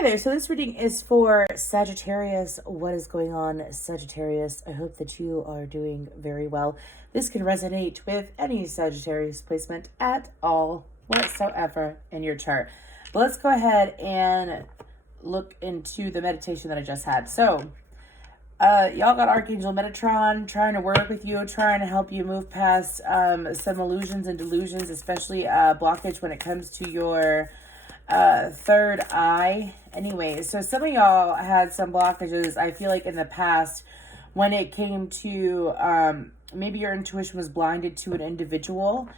Hi there. So this reading is for Sagittarius. What is going on, Sagittarius? I hope that you are doing very well. This can resonate with any Sagittarius placement at all whatsoever in your chart. But let's go ahead and look into the meditation that I just had. So, y'all got Archangel Metatron trying to work with you, trying to help you move past some illusions and delusions, especially blockage when it comes to your third eye. Anyway, so some of y'all had some blockages, I feel like, in the past when it came to maybe your intuition was blinded to an individual,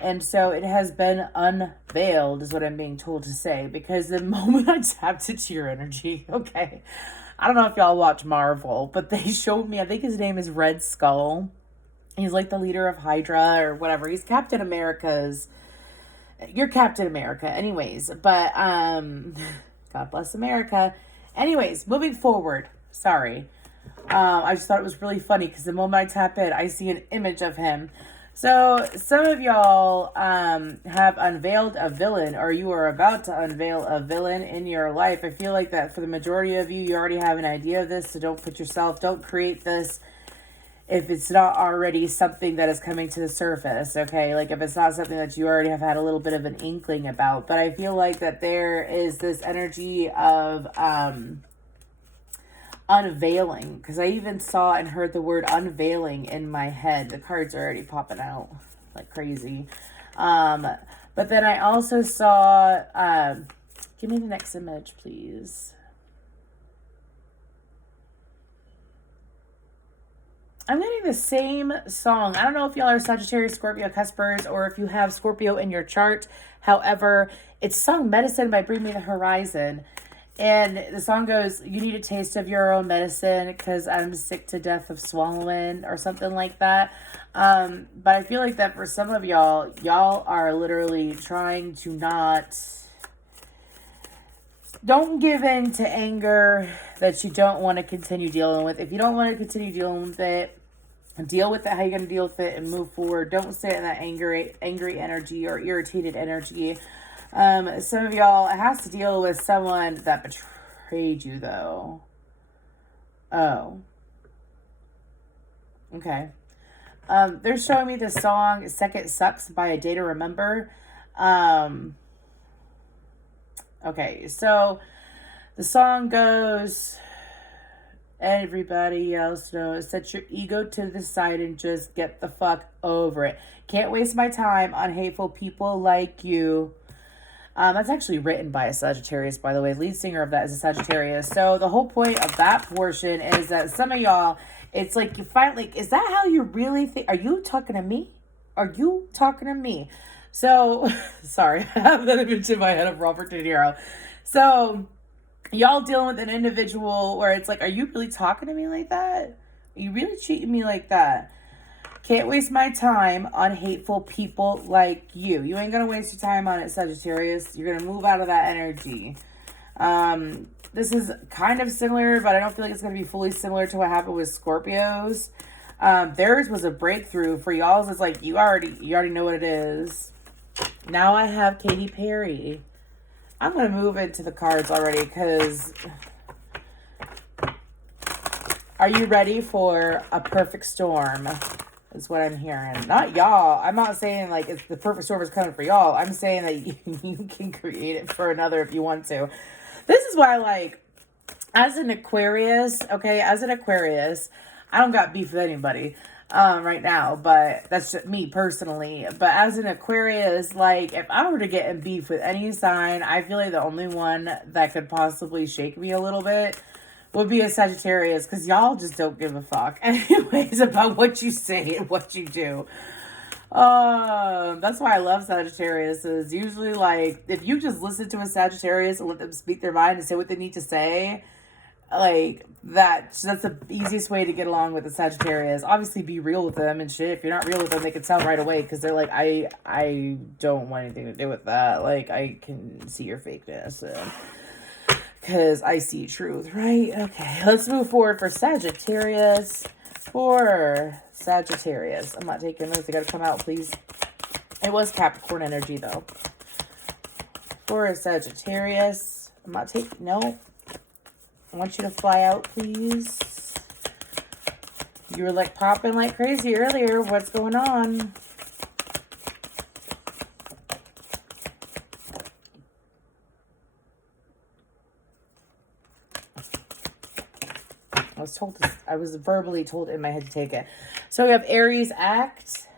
and so it has been unveiled, is what I'm being told to say, because the moment I tapped into your energy, okay, I don't know if y'all watch Marvel, but they showed me, I think his name is Red Skull. He's like the leader of Hydra or whatever. He's Captain America's, you're Captain America anyways, but God bless America. Anyways, moving forward, sorry, I just thought it was really funny because the moment I tap in, I see an image of him. So some of y'all have unveiled a villain, or you are about to unveil a villain in your life. I feel like that for the majority of you, you already have an idea of this, so don't create this if it's not already something that is coming to the surface, okay? Like if it's not something that you already have had a little bit of an inkling about. But I feel like that there is this energy of unveiling, because I even saw and heard the word unveiling in my head. The cards are already popping out like crazy. But then I also saw, give me the next image, please. I'm getting the same song. I don't know if y'all are Sagittarius, Scorpio, Cuspers, or if you have Scorpio in your chart. However, it's sung Medicine by Bring Me the Horizon. And the song goes, you need a taste of your own medicine because I'm sick to death of swallowing, or something like that. But I feel like that for some of y'all are literally trying to don't give in to anger that you don't want to continue dealing with. If you don't want to continue dealing with it, deal with it how you're going to deal with it and move forward. Don't sit in that angry energy or irritated energy. Some of y'all has to deal with someone that betrayed you, though. Oh. Okay. They're showing me the song Second Sucks by A Day to Remember. Okay, so the song goes, everybody else knows, set your ego to the side and just get the fuck over it. Can't waste my time on hateful people like you. That's actually written by a Sagittarius, by the way. Lead singer of that is a Sagittarius. So the whole point of that portion is that some of y'all, it's like you finally, is that how you really think? Are you talking to me? Are you talking to me? So, sorry, I have that image in my head of Robert De Niro. So, y'all dealing with an individual where it's like, are you really talking to me like that? Are you really treating me like that? Can't waste my time on hateful people like you. You ain't going to waste your time on it, Sagittarius. You're going to move out of that energy. This is kind of similar, but I don't feel like it's going to be fully similar to what happened with Scorpios. Theirs was a breakthrough. For y'all's, it's like you already know what it is. Now I have Katy Perry. I'm going to move into the cards already because are you ready for a perfect storm? Is what I'm hearing. Not y'all. I'm not saying like it's the perfect storm is coming for y'all. I'm saying that you can create it for another if you want to. This is why, like, as an Aquarius, okay, as an Aquarius, I don't got beef with anybody right now, but that's just me personally. But as an Aquarius, like, if I were to get in beef with any sign, I feel like the only one that could possibly shake me a little bit would be a Sagittarius, because y'all just don't give a fuck anyways about what you say and what you do. That's why I love Sagittarius. Is usually like, if you just listen to a Sagittarius and let them speak their mind and say what they need to say, like that's the easiest way to get along with the Sagittarius. Obviously be real with them and shit. If you're not real with them, they can tell right away, because they're like, I don't want anything to do with that. Like, I can see your fakeness because I see truth, right? Okay, let's move forward for Sagittarius. I'm not taking those. They gotta come out, please. It was Capricorn energy, though. For Sagittarius, I'm not taking, no. I want you to fly out, please. You were like popping like crazy earlier. What's going on? I was verbally told in my head to take it. So we have Aries act.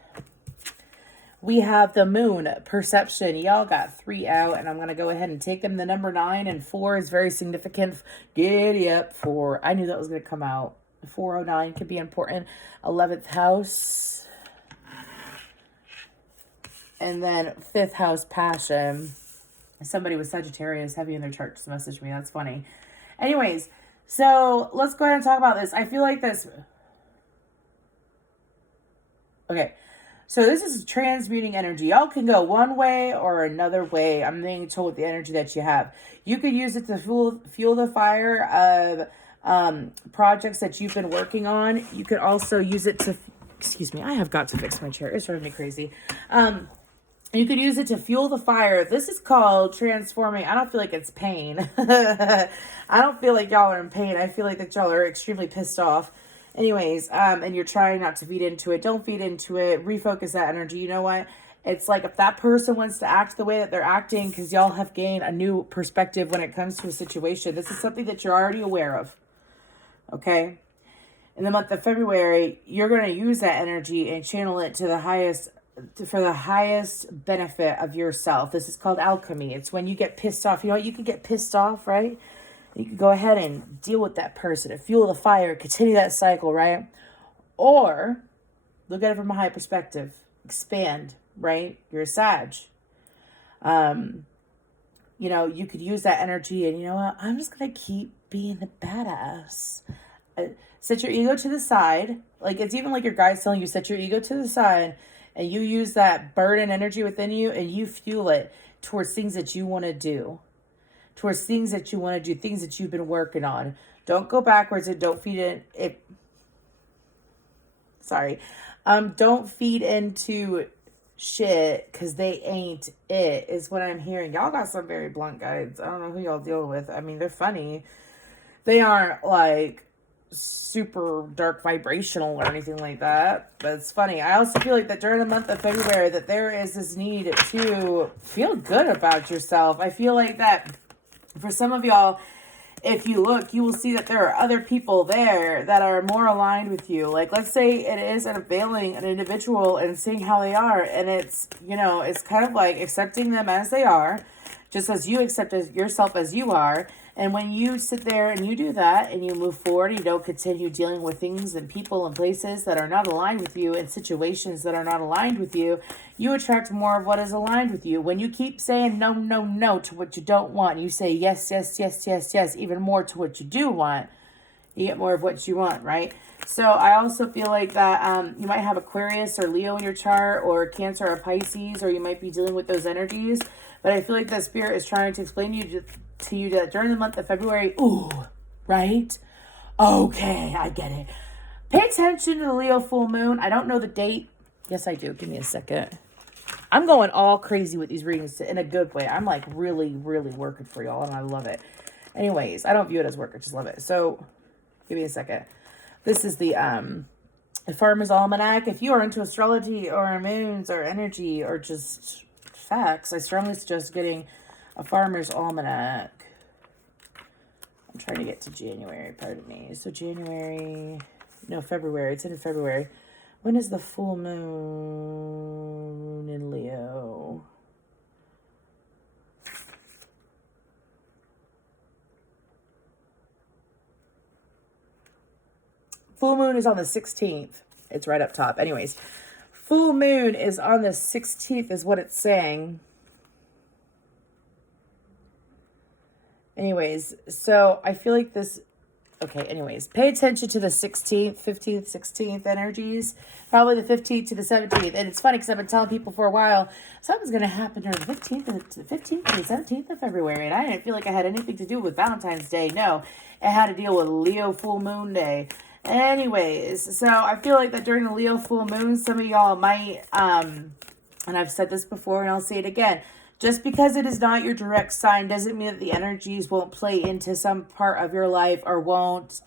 We have the moon, perception. Y'all got 3 out, and I'm going to go ahead and take them. The number 9 and 4 is very significant. Giddy up 4. I knew that was going to come out. 409 could be important. 11th house. And then 5th house, passion. Somebody with Sagittarius heavy in their chart just messaged me. That's funny. Anyways, so let's go ahead and talk about this. I feel like this... Okay. So this is transmuting energy. Y'all can go one way or another way. I'm being told the energy that you have. You could use it to fuel the fire of projects that you've been working on. You could also use it to... Excuse me. I have got to fix my chair. It's driving me crazy. You could use it to fuel the fire. This is called transforming. I don't feel like it's pain. I don't feel like y'all are in pain. I feel like that y'all are extremely pissed off. Anyways, and you're trying not to feed into it. Don't feed into it. Refocus that energy. You know what? It's like if that person wants to act the way that they're acting because y'all have gained a new perspective when it comes to a situation. This is something that you're already aware of. Okay? In the month of February, you're going to use that energy and channel it to the highest, for the highest benefit of yourself. This is called alchemy. It's when you get pissed off. You know what? You can get pissed off, right? You can go ahead and deal with that person and fuel the fire, continue that cycle, right? Or look at it from a high perspective. Expand, right? You're a Sag. You know, you could use that energy and you know what? I'm just going to keep being the badass. Set your ego to the side. Like it's even like your guide's telling you, set your ego to the side and you use that burden energy within you and you fuel it towards things that you want to do. Towards things that you want to do, things that you've been working on. Don't go backwards and don't feed in it. Sorry. Don't feed into shit because they ain't it, is what I'm hearing. Y'all got some very blunt guides. I don't know who y'all deal with. I mean, they're funny. They aren't like super dark vibrational or anything like that, but it's funny. I also feel like that during the month of February that there is this need to feel good about yourself. I feel like that for some of y'all, if you look, you will see that there are other people there that are more aligned with you. Like, let's say it is unveiling an individual and seeing how they are. And it's, you know, it's kind of like accepting them as they are, just as you accept yourself as you are. And when you sit there and you do that and you move forward, you don't continue dealing with things and people and places that are not aligned with you and situations that are not aligned with you, you attract more of what is aligned with you. When you keep saying no, no, no to what you don't want, you say yes, yes, yes, yes, yes, even more to what you do want, you get more of what you want, right? So I also feel like that you might have Aquarius or Leo in your chart or Cancer or Pisces, or you might be dealing with those energies. But I feel like that spirit is trying to explain to you that during the month of February, ooh, right? Okay, I get it. Pay attention to the Leo full moon. I don't know the date. Yes, I do. Give me a second. I'm going all crazy with these readings in a good way. I'm like really, really working for y'all, and I love it. Anyways, I don't view it as work. I just love it. So give me a second. This is the Farmer's Almanac. If you are into astrology or moons or energy or just facts, I strongly suggest getting a Farmer's Almanac. I'm trying to get to January, pardon me. So February. It's in February. When is the full moon in Leo? Full moon is on the 16th. It's right up top. Anyways, full moon is on the 16th is what it's saying. Anyways, so I feel like this... Okay, anyways, pay attention to the 16th, 15th, 16th energies. Probably the 15th to the 17th. And it's funny because I've been telling people for a while, something's going to happen during the 15th to the 17th of February. And I didn't feel like I had anything to do with Valentine's Day. No, it had to deal with Leo full moon day. Anyways, so I feel like that during the Leo full moon, some of y'all might, and I've said this before and I'll say it again, Just because it is not your direct sign doesn't mean that the energies won't play into some part of your life or won't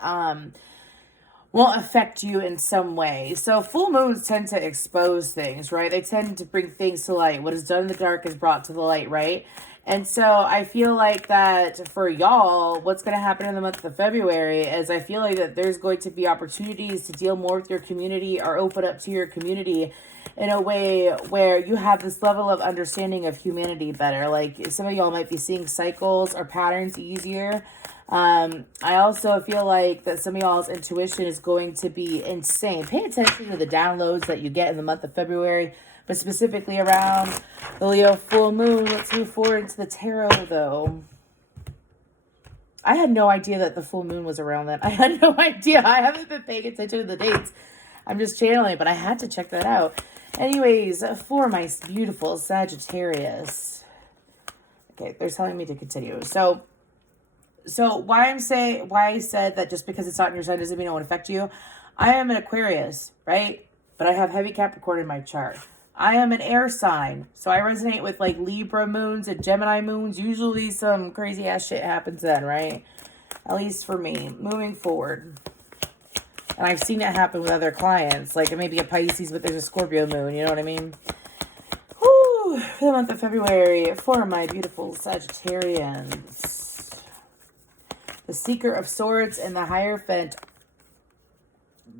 affect you in some way. So full moons tend to expose things, right? They tend to bring things to light. What is done in the dark is brought to the light, right? And so I feel like that for y'all, what's going to happen in the month of February is I feel like that there's going to be opportunities to deal more with your community or open up to your community in a way where you have this level of understanding of humanity better. Like some of y'all might be seeing cycles or patterns easier. I also feel like that some of y'all's intuition is going to be insane. Pay attention to the downloads that you get in the month of February, but specifically around the Leo full moon. Let's move forward into the tarot, though. I had no idea that the full moon was around that. I had no idea. I haven't been paying attention to the dates. I'm just channeling, but I had to check that out. Anyways, for my beautiful Sagittarius. Okay, they're telling me to continue. So why I said that just because it's not in your sign doesn't mean it won't affect you. I am an Aquarius, right? But I have heavy Capricorn in my chart. I am an air sign, so I resonate with like Libra moons and Gemini moons. Usually some crazy ass shit happens then, right? At least for me, moving forward. And I've seen it happen with other clients, like it may be a Pisces, but there's a Scorpio moon, you know what I mean? Whew, for the month of February, for my beautiful Sagittarians. The Seeker of Swords and the Hierophant.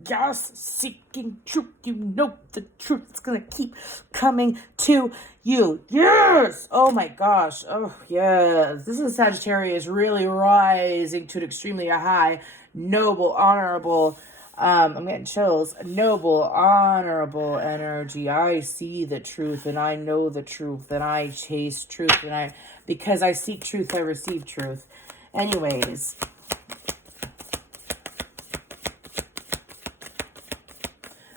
Just seeking truth. You know the truth. It's going to keep coming to you. Yes! Oh my gosh. Oh, yes. This is Sagittarius really rising to an extremely high, noble, honorable, I'm getting chills. Noble, honorable energy. I see the truth and I know the truth and I chase truth and because I seek truth, I receive truth. Anyways.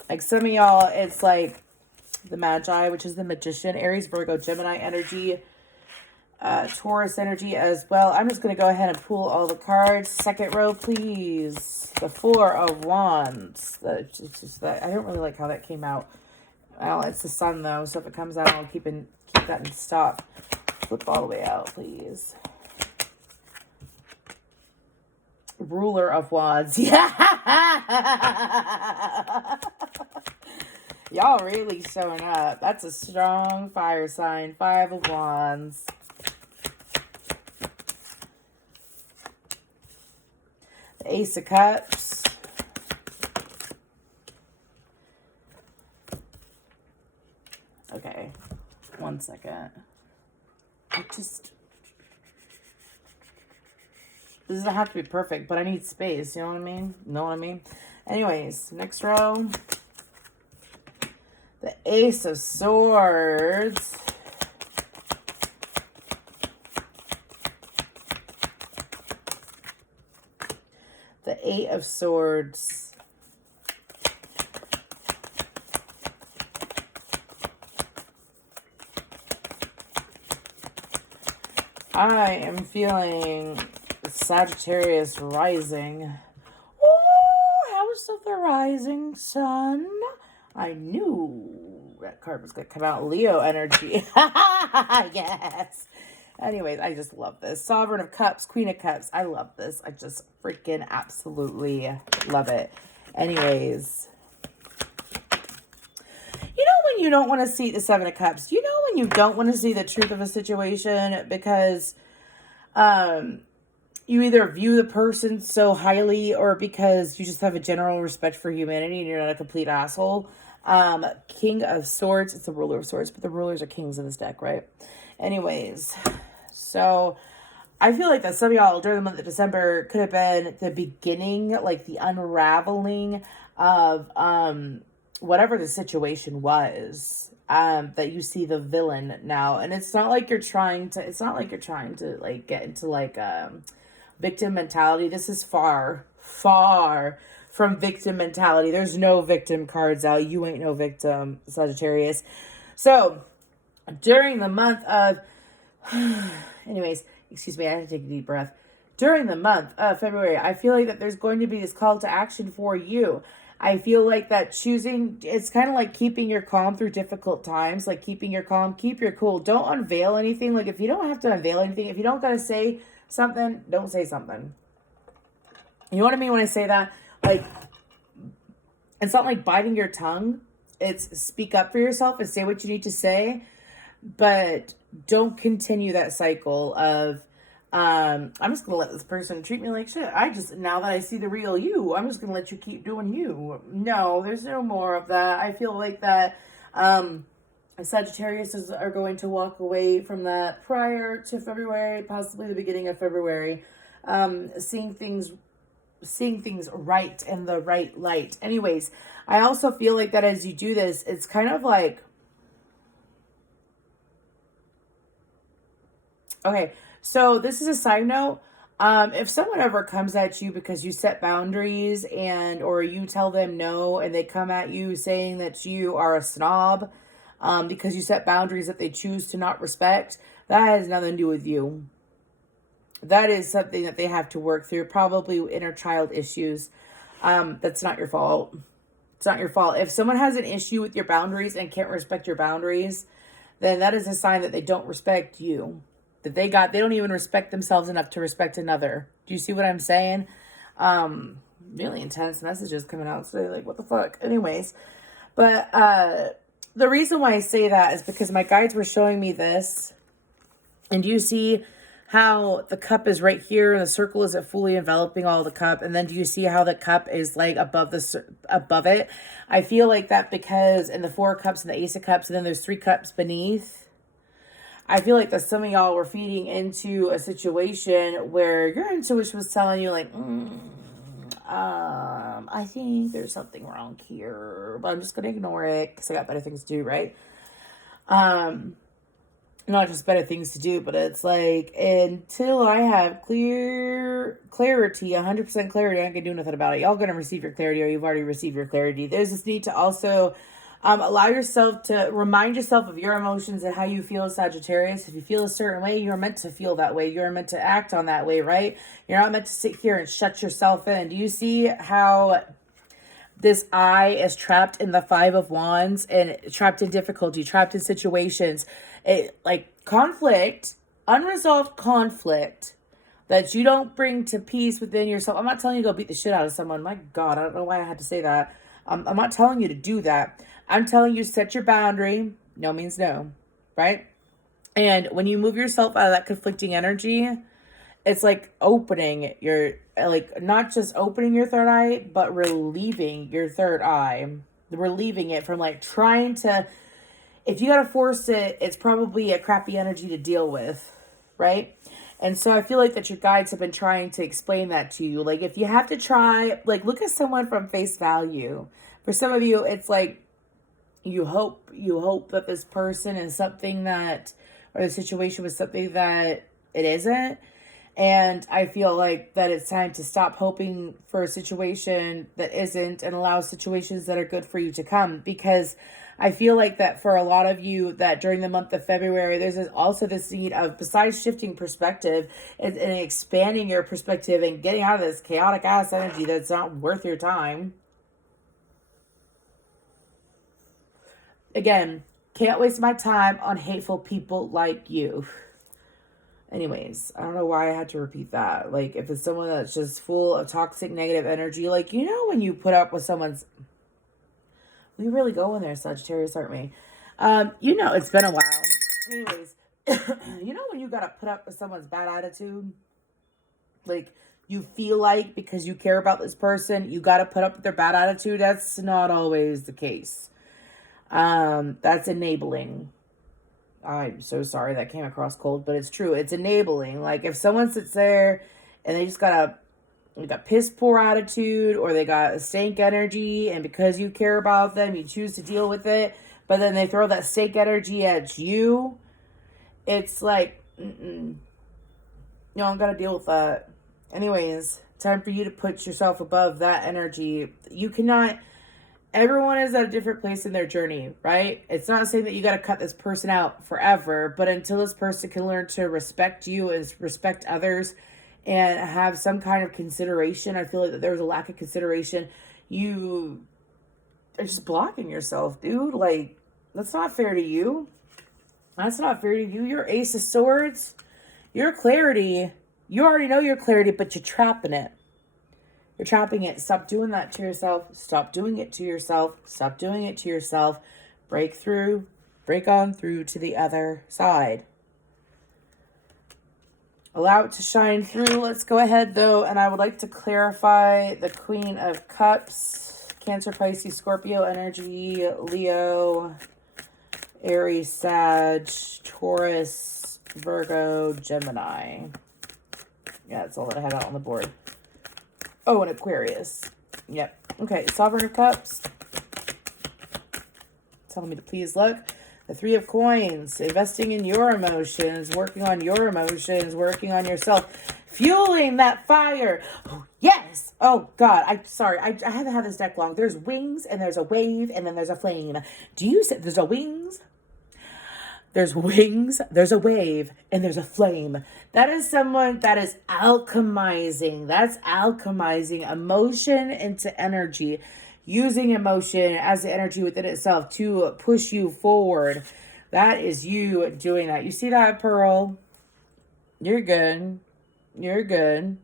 Like some of y'all, it's like the Magi, which is the Magician, Aries, Virgo, Gemini energy, Taurus energy as well. I'm just going to go ahead and pull all the cards. Second row, please. The Four of Wands. I don't really like how that came out. Well, it's the Sun, though, so if it comes out, I'll keep that in stock. Flip all the way out, please. Ruler of Wands. Yeah! Y'all really showing up. That's a strong fire sign. Five of Wands. The Ace of Cups. Okay. 1 second. This doesn't have to be perfect, but I need space. You know what I mean? Know what I mean? Anyways, next row. The Ace of Swords. The Eight of Swords. I am feeling Sagittarius rising. Oh, House of the Rising Sun. I knew that card was going to come out. Leo energy. Yes. Anyways, I just love this. Sovereign of Cups, Queen of Cups. I love this. I just freaking absolutely love it. Anyways. You know when you don't want to see the Seven of Cups? You know when you don't want to see the truth of a situation because you either view the person so highly or because you just have a general respect for humanity and you're not a complete asshole. King of Swords. It's the Ruler of Swords, but the rulers are kings in this deck, right? Anyways, so I feel like that some of y'all during the month of December could have been the beginning, like the unraveling of whatever the situation was. That you see the villain now. And it's not like you're trying to like get into like victim mentality. This is far, far from victim mentality. There's no victim cards out. You ain't no victim, Sagittarius. So, during the month of... Anyways, excuse me, I had to take a deep breath. During the month of February, I feel like that there's going to be this call to action for you. I feel like that choosing, it's kind of like keeping your calm through difficult times, like keeping your calm, keep your cool. Don't unveil anything. Like if you don't have to unveil anything, if you don't got to say something, don't say something. You know what I mean when I say that? Like, it's not like biting your tongue. It's speak up for yourself and say what you need to say, but don't continue that cycle of, I'm just gonna let this person treat me like shit. Now that I see the real you, I'm just gonna let you keep doing you. No, there's no more of that. I feel like that Sagittarius are going to walk away from that prior to February, possibly the beginning of February, seeing things right in the right light. Anyways, I also feel like that as you do this, it's kind of like, okay, so this is a side note. If someone ever comes at you because you set boundaries or you tell them no and they come at you saying that you are a snob, because you set boundaries that they choose to not respect, that has nothing to do with you. That is something that they have to work through, probably inner child issues. That's not your fault. It's not your fault. If someone has an issue with your boundaries and can't respect your boundaries, then that is a sign that they don't respect you. That they don't even respect themselves enough to respect another. Do you see what I'm saying? Really intense messages coming out today. Like, what the fuck? Anyways, but the reason why I say that is because my guides were showing me this. And do you see how the cup is right here and the circle isn't fully enveloping all the cup? And then do you see how the cup is like above it? I feel like that because in the 4 cups and the Ace of Cups, and then there's 3 cups beneath. I feel like that some of y'all were feeding into a situation where your intuition was telling you like, I think there's something wrong here, but I'm just going to ignore it because I got better things to do, right? Not just better things to do, but it's like, until I have clarity, 100% clarity, I ain't gonna do nothing about it. Y'all gonna receive your clarity, or you've already received your clarity. There's this need to also allow yourself to remind yourself of your emotions and how you feel, Sagittarius. If you feel a certain way, you're meant to feel that way. You're meant to act on that way, right? You're not meant to sit here and shut yourself in. Do you see how this eye is trapped in the 5 of Wands and trapped in difficulty, trapped in situations, like conflict, unresolved conflict that you don't bring to peace within yourself? I'm not telling you to go beat the shit out of someone. My God, I don't know why I had to say that. I'm not telling you to do that. I'm telling you, set your boundary. No means no, right? And when you move yourself out of that conflicting energy, it's like opening not just opening your third eye, but relieving your third eye. Relieving it from like trying to, if you got to force it, it's probably a crappy energy to deal with, right? And so I feel like that your guides have been trying to explain that to you. Like if you have to try, like look at someone from face value. For some of you, it's like you hope that this person is something that, or the situation was something that it isn't. And I feel like that it's time to stop hoping for a situation that isn't and allow situations that are good for you to come. Because I feel like that for a lot of you, that during the month of February, there's also this need of, besides shifting perspective and expanding your perspective and getting out of this chaotic ass energy that's not worth your time. Again, can't waste my time on hateful people like you. Anyways, I don't know why I had to repeat that. Like, if it's someone that's just full of toxic, negative energy, like, you know, when you put up with someone's, we really go in there, Sagittarius, aren't we? You know, it's been a while. Anyways, you know, when you gotta put up with someone's bad attitude, like, you feel like because you care about this person, you gotta put up with their bad attitude. That's not always the case. That's enabling. I'm so sorry that came across cold, but it's true. It's enabling. Like if someone sits there and they just got piss poor attitude, or they got a stank energy, and because you care about them, you choose to deal with it, but then they throw that stank energy at you, it's like, no, I'm gonna deal with that. Anyways, time for you to put yourself above that energy. You cannot. Everyone is at a different place in their journey, right? It's not saying that you got to cut this person out forever, but until this person can learn to respect you and respect others and have some kind of consideration, I feel like that there's a lack of consideration. You are just blocking yourself, dude. Like, that's not fair to you. That's not fair to you. Your Ace of Swords, your clarity, you already know your clarity, but you're trapping it. You're trapping it. Stop doing that to yourself. Stop doing it to yourself. Stop doing it to yourself. Break through. Break on through to the other side. Allow it to shine through. Let's go ahead, though, and I would like to clarify the Queen of Cups. Cancer, Pisces, Scorpio energy, Leo, Aries, Sag, Taurus, Virgo, Gemini. Yeah, that's all that I had out on the board. Oh, and Aquarius. Yep. Okay, Sovereign of Cups. Telling me to please look. The Three of Coins. Investing in your emotions. Working on your emotions. Working on yourself. Fueling that fire. Oh, yes. Oh, God. I haven't had this deck long. There's wings, and there's a wave, and then there's a flame. Do you say there's a wings? There's wings, there's a wave, and there's a flame. That is someone that is alchemizing. That's alchemizing emotion into energy. Using emotion as the energy within itself to push you forward. That is you doing that. You see that, Pearl? You're good. You're good.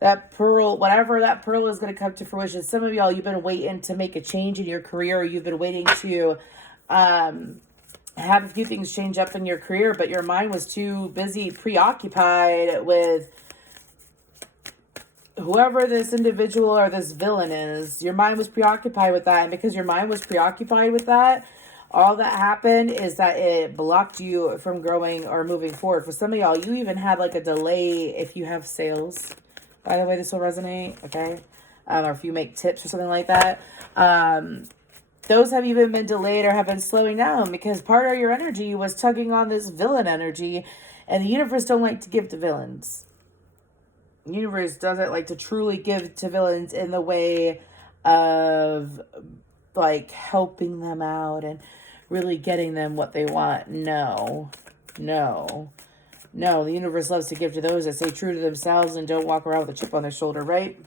That pearl, whatever that pearl is going to come to fruition. Some of y'all, you've been waiting to make a change in your career. Or you've been waiting to have a few things change up in your career, but your mind was too busy, preoccupied with whoever this individual or this villain is. Your mind was preoccupied with that, and because your mind was preoccupied with that, all that happened is that it blocked you from growing or moving forward. For some of y'all, you even had like a delay if you have sales. By the way, this will resonate, okay? Or if you make tips or something like that. Those have even been delayed or have been slowing down because part of your energy was tugging on this villain energy, and the universe don't like to give to villains. The universe doesn't like to truly give to villains in the way of like helping them out and really getting them what they want. No. The universe loves to give to those that stay true to themselves and don't walk around with a chip on their shoulder, right?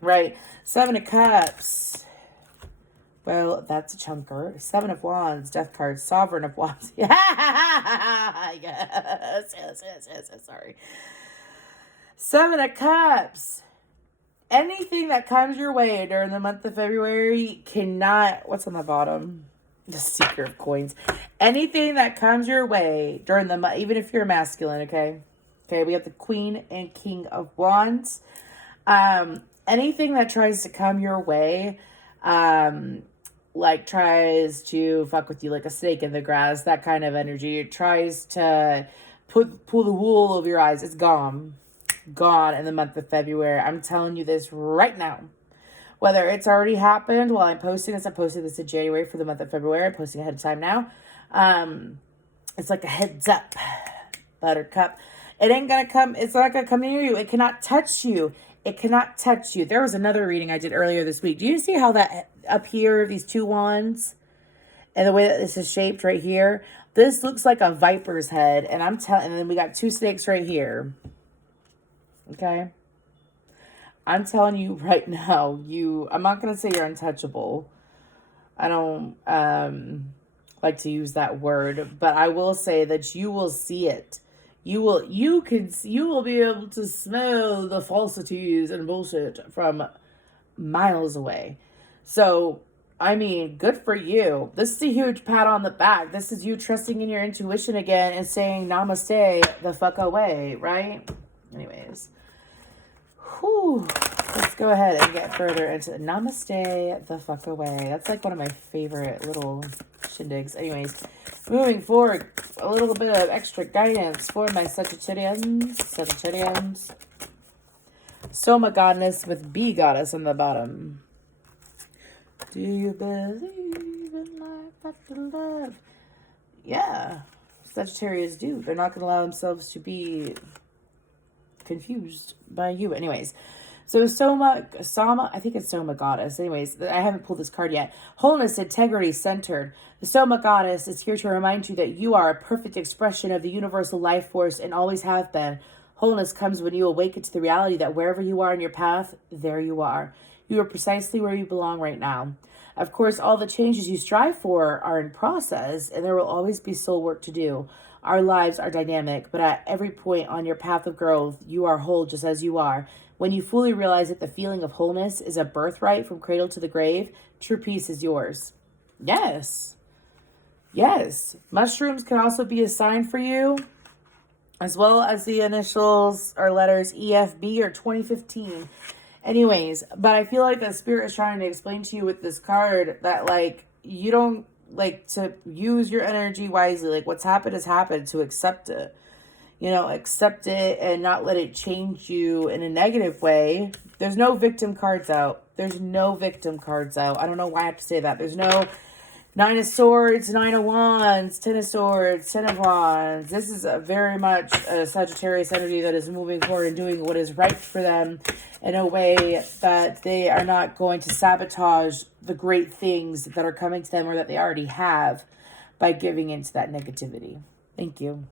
Right. Seven of Cups. Well, that's a chunker. Seven of Wands, Death card, Sovereign of Wands. yes, sorry. Seven of Cups. Anything that comes your way during the month of February cannot... What's on the bottom? The Seeker of Coins. Anything that comes your way during the month, even if you're masculine, okay? Okay, we have the Queen and King of Wands. Anything that tries to come your way... like tries to fuck with you like a snake in the grass, that kind of energy. It tries to pull the wool over your eyes. It's gone in the month of February. I'm telling you this right now. Whether it's already happened while I'm posting this in January for the month of February. I'm posting ahead of time now. It's like a heads up, Buttercup. It ain't gonna come. It's not gonna come near you. It cannot touch you. It cannot touch you. There was another reading I did earlier this week. Do you see how that up here, these two wands, and the way that this is shaped right here? This looks like a viper's head, and and then we got two snakes right here. Okay? I'm telling you right now, I'm not going to say you're untouchable. I don't like to use that word, but I will say that you will see it. You will be able to smell the falsities and bullshit from miles away. So, I mean, good for you. This is a huge pat on the back. This is you trusting in your intuition again and saying namaste the fuck away, right? Anyways. Whew. Let's go ahead and get further into namaste the fuck away. That's like one of my favorite little shindigs. Anyways, moving forward, a little bit of extra guidance for my Sagittarians. Soma goddess with bee goddess on the bottom. Do you believe in life after love? Yeah, Sagittarius do. They're not going to allow themselves to be confused by you. Anyways, so Soma, I think it's Soma goddess. Anyways, I haven't pulled this card yet. Wholeness, integrity, centered. The Soma goddess is here to remind you that you are a perfect expression of the universal life force and always have been. Wholeness comes when you awaken to the reality that wherever you are in your path, there you are. You are precisely where you belong right now. Of course, all the changes you strive for are in process, and there will always be soul work to do. Our lives are dynamic, but at every point on your path of growth, you are whole just as you are. When you fully realize that the feeling of wholeness is a birthright from cradle to the grave, true peace is yours. Yes. Yes. Mushrooms can also be a sign for you, as well as the initials or letters EFB or 2015. Anyways, but I feel like the spirit is trying to explain to you with this card that, like, you don't, like, to use your energy wisely. Like, what's happened has happened, to accept it. You know, accept it and not let it change you in a negative way. There's no victim cards out. There's no victim cards out. I don't know why I have to say that. There's no Nine of Swords, Nine of Wands, Ten of Swords, Ten of Wands. This is a very much a Sagittarius energy that is moving forward and doing what is right for them in a way that they are not going to sabotage the great things that are coming to them or that they already have by giving into that negativity. Thank you.